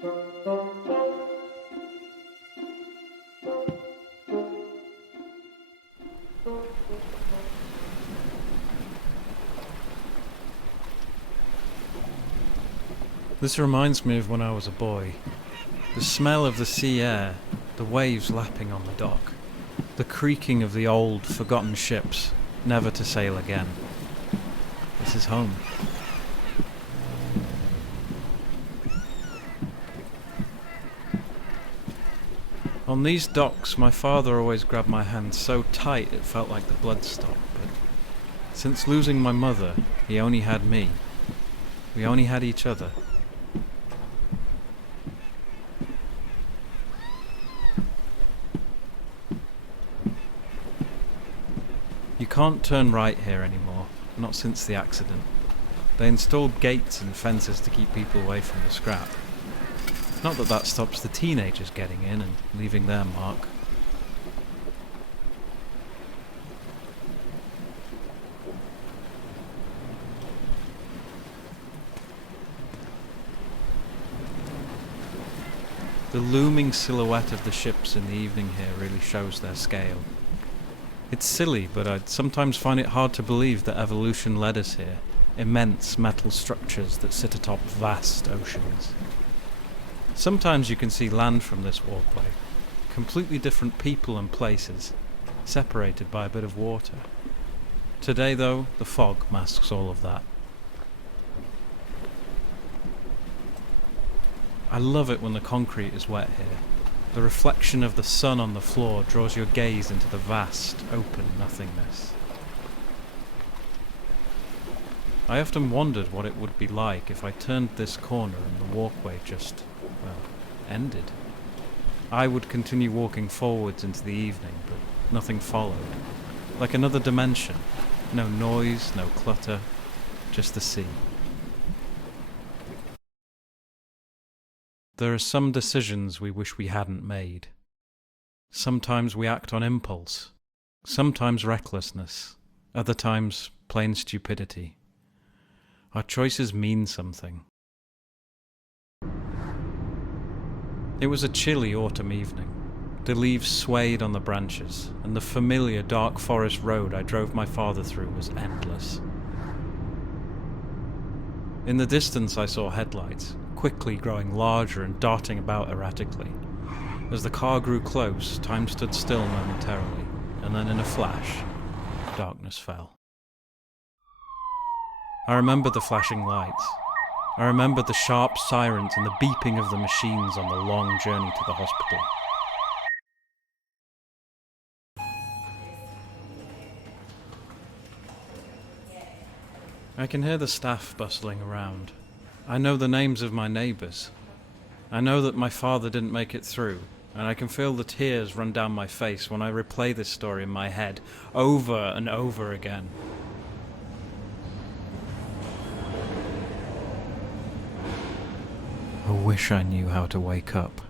This reminds me of when I was a boy. The smell of the sea air, the waves lapping on the dock, the creaking of the old, forgotten ships, never to sail again. This is home. On these docks, my father always grabbed my hand so tight it felt like the blood stopped, but since losing my mother, he only had me. We only had each other. You can't turn right here anymore, not since the accident. They installed gates and fences to keep people away from the scrap. Not that that stops the teenagers getting in and leaving their mark. The looming silhouette of the ships in the evening here really shows their scale. It's silly, but I sometimes find it hard to believe that evolution led us here. Immense metal structures that sit atop vast oceans. Sometimes you can see land from this walkway. Completely different people and places, separated by a bit of water. Today, though, the fog masks all of that. I love it when the concrete is wet here. The reflection of the sun on the floor draws your gaze into the vast, open nothingness. I often wondered what it would be like if I turned this corner and the walkway just, ended. I would continue walking forwards into the evening, but nothing followed. Like another dimension. No noise, no clutter, just the sea. There are some decisions we wish we hadn't made. Sometimes we act on impulse, sometimes recklessness, other times plain stupidity. Our choices mean something. It was a chilly autumn evening. The leaves swayed on the branches, and the familiar dark forest road I drove my father through was endless. In the distance I saw headlights, quickly growing larger and darting about erratically. As the car grew close, time stood still momentarily, and then in a flash, darkness fell. I remembered the flashing lights. I remembered the sharp sirens and the beeping of the machines on the long journey to the hospital. I can hear the staff bustling around. I know the names of my neighbours. I know that my father didn't make it through, and I can feel the tears run down my face when I replay this story in my head, over and over again. I wish I knew how to wake up.